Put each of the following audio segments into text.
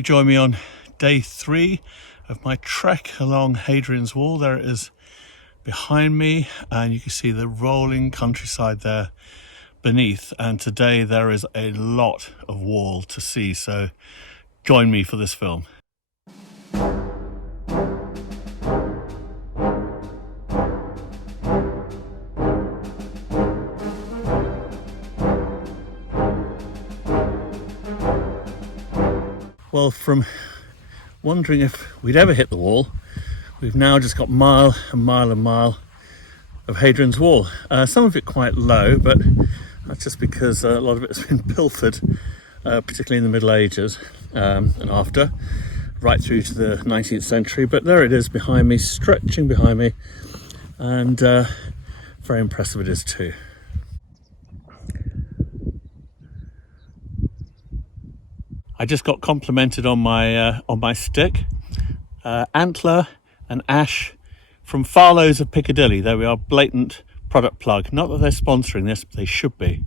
you join me on day 3 of my trek along Hadrian's Wall. There it is behind me, and you can see the rolling countryside there beneath. And today there is a lot of wall to see, so join me for this film. Well, from wondering if we'd ever hit the wall, we've now just got mile and mile and mile of Hadrian's Wall. Some of it quite low, but that's just because a lot of it has been pilfered, particularly in the Middle Ages and after, right through to the 19th century. But there it is behind me, stretching behind me, and very impressive it is too. I just got complimented on my stick, antler and ash from Farlow's of Piccadilly. There we are, blatant product plug. Not that they're sponsoring this, but they should be.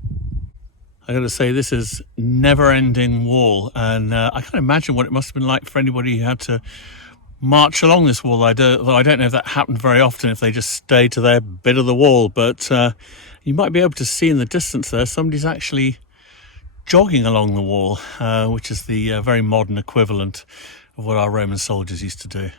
I got to say, this is never-ending wall, and I can't imagine what it must have been like for anybody who had to march along this wall. Though I don't know if that happened very often, if they just stayed to their bit of the wall. But you might be able to see in the distance there, somebody's actually jogging along the wall, which is the very modern equivalent of what our Roman soldiers used to do.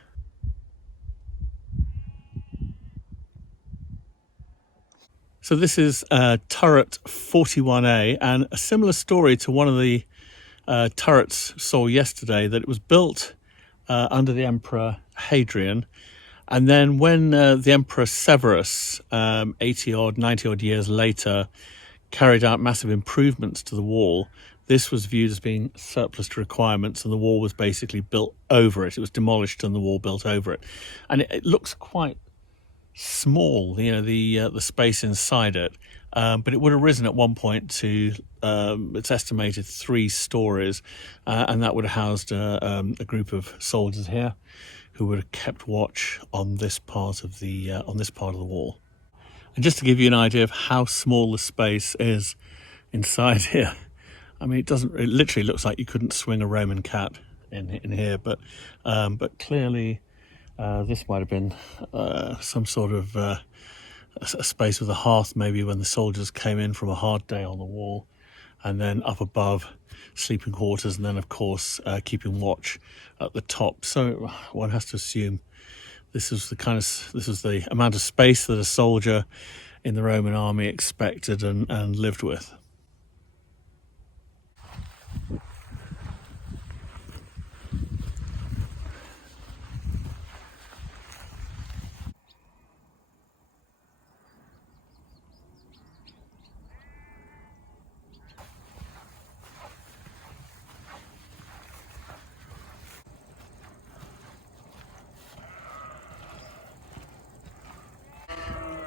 So this is turret 41A, and a similar story to one of the turrets saw yesterday, that it was built under the Emperor Hadrian, and then when the Emperor Severus, 80 odd, 90 odd years later, carried out massive improvements to the wall, this was viewed as being surplus to requirements, and the wall was basically built over it. It was demolished and the wall built over it. And it looks quite small, you know, the space inside it, but it would have risen at one point to it's estimated 3 stories, and that would have housed a group of soldiers here who would have kept watch on this part of the wall. And just to give you an idea of how small the space is inside here, I mean, it literally looks like you couldn't swing a Roman cat in here, but clearly this might have been some sort of a space with a hearth, maybe when the soldiers came in from a hard day on the wall, and then up above, sleeping quarters, and then of course keeping watch at the top. So one has to assume this was the amount of space that a soldier in the Roman army expected and lived with.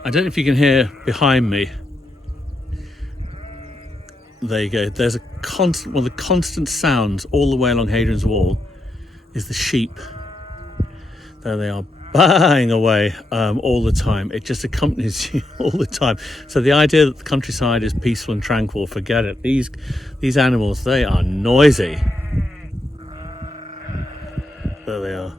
I don't know if you can hear behind me. There you go. There's one of the constant sounds all the way along Hadrian's Wall is the sheep. There they are, bang away all the time. It just accompanies you all the time. So the idea that the countryside is peaceful and tranquil, forget it. These animals, they are noisy. There they are.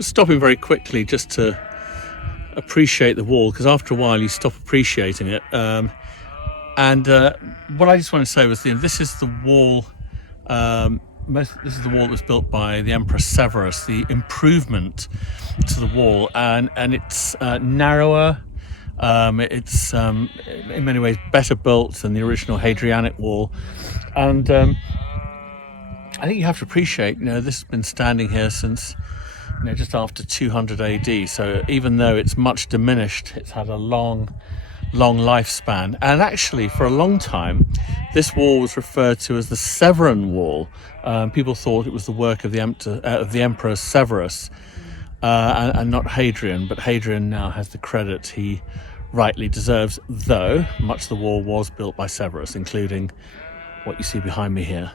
Stopping very quickly just to appreciate the wall, because after a while you stop appreciating it. And what I just want to say was, this is the wall. This is the wall that was built by the Emperor Severus. The improvement to the wall, and it's narrower. It's in many ways better built than the original Hadrianic wall, and I think you have to appreciate. This has been standing here since, just after 200 AD. So even though it's much diminished, it's had a long lifespan. And actually, for a long time, this wall was referred to as the Severan Wall. People thought it was the work of the Emperor Severus and not Hadrian. But Hadrian now has the credit he rightly deserves, though much of the wall was built by Severus, including what you see behind me here.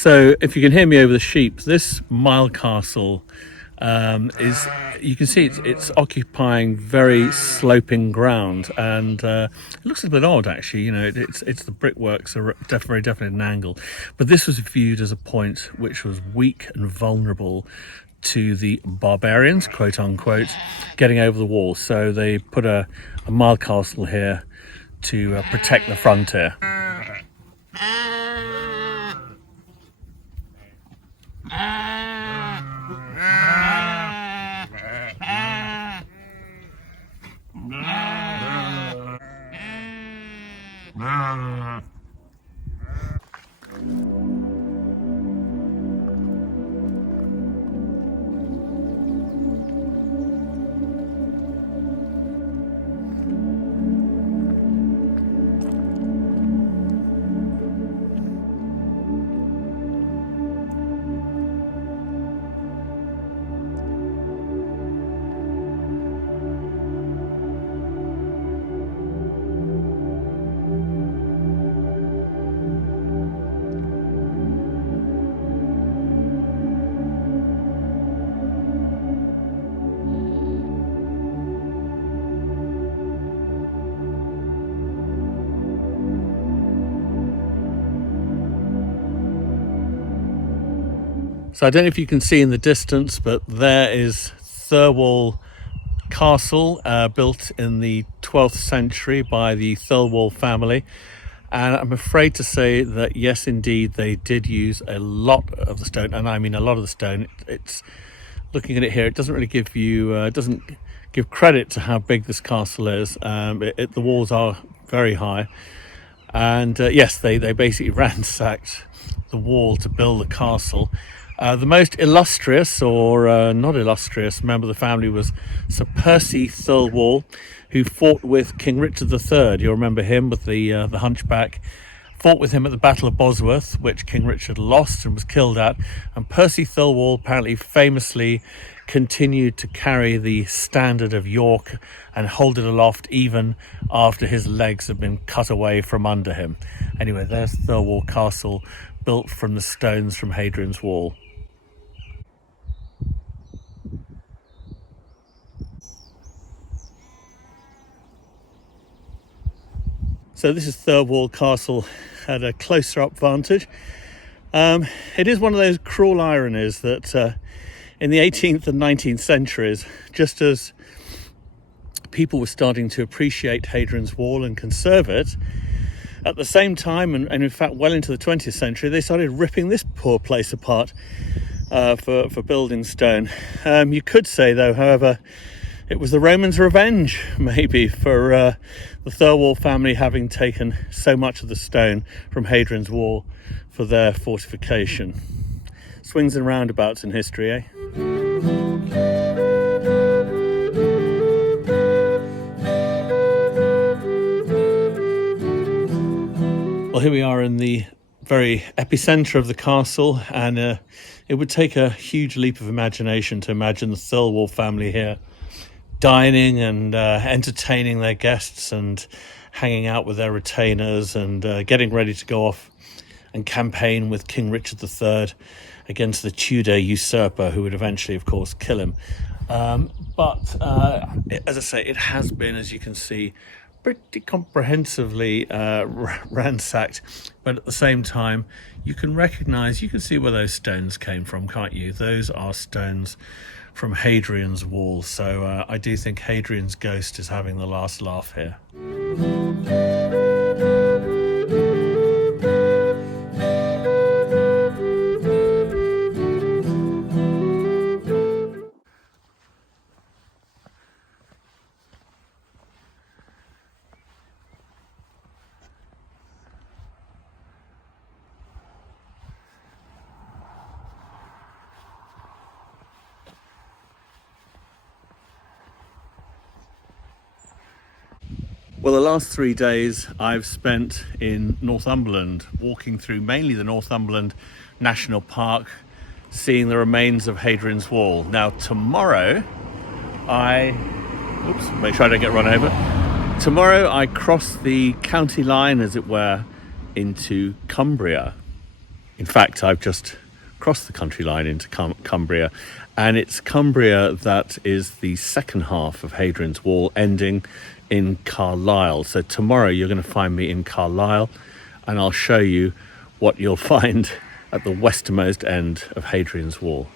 So if you can hear me over the sheep, this mile castle is, you can see it's occupying very sloping ground, and it looks a bit odd actually. You know, it's the brickworks are very definitely at an angle, but this was viewed as a point which was weak and vulnerable to the barbarians, quote unquote, getting over the wall. So they put a mile castle here to protect the frontier. So I don't know if you can see in the distance, but there is Thirlwall Castle, built in the 12th century by the Thirlwall family. And I'm afraid to say that yes, indeed, they did use a lot of the stone, and I mean a lot of the stone. It's looking at it here, it doesn't really give you, doesn't give credit to how big this castle is. The walls are very high, and yes, they basically ransacked the wall to build the castle. The most illustrious, or not illustrious, member of the family was Sir Percy Thirlwall, who fought with King Richard III. You'll remember him with the hunchback. Fought with him at the Battle of Bosworth, which King Richard lost and was killed at. And Percy Thirlwall apparently famously continued to carry the standard of York and hold it aloft even after his legs had been cut away from under him. Anyway, there's Thirlwall Castle, built from the stones from Hadrian's Wall. So this is Thirlwall Castle at a closer up vantage. It is one of those cruel ironies that in the 18th and 19th centuries, just as people were starting to appreciate Hadrian's Wall and conserve it, at the same time, and in fact well into the 20th century, they started ripping this poor place apart for building stone. You could say, though, however, it was the Romans' revenge, maybe, for the Thirlwall family having taken so much of the stone from Hadrian's Wall for their fortification. Swings and roundabouts in history, eh? Well, here we are in the very epicenter of the castle, and it would take a huge leap of imagination to imagine the Thirlwall family here dining and entertaining their guests and hanging out with their retainers and getting ready to go off and campaign with King Richard III against the Tudor usurper who would eventually, of course, kill him. But as I say, it has been, as you can see, pretty comprehensively ransacked, but at the same time you can see where those stones came from, can't you? Those are stones from Hadrian's Wall, so I do think Hadrian's ghost is having the last laugh here. Well, the last 3 days I've spent in Northumberland, walking through mainly the Northumberland National Park, seeing the remains of Hadrian's Wall. Now, tomorrow make sure I don't get run over. Tomorrow I cross the county line, as it were, into Cumbria. In fact, I've just crossed the country line into Cumbria, and it's Cumbria that is the second half of Hadrian's Wall, ending in Carlisle. So tomorrow you're going to find me in Carlisle, and I'll show you what you'll find at the westernmost end of Hadrian's Wall.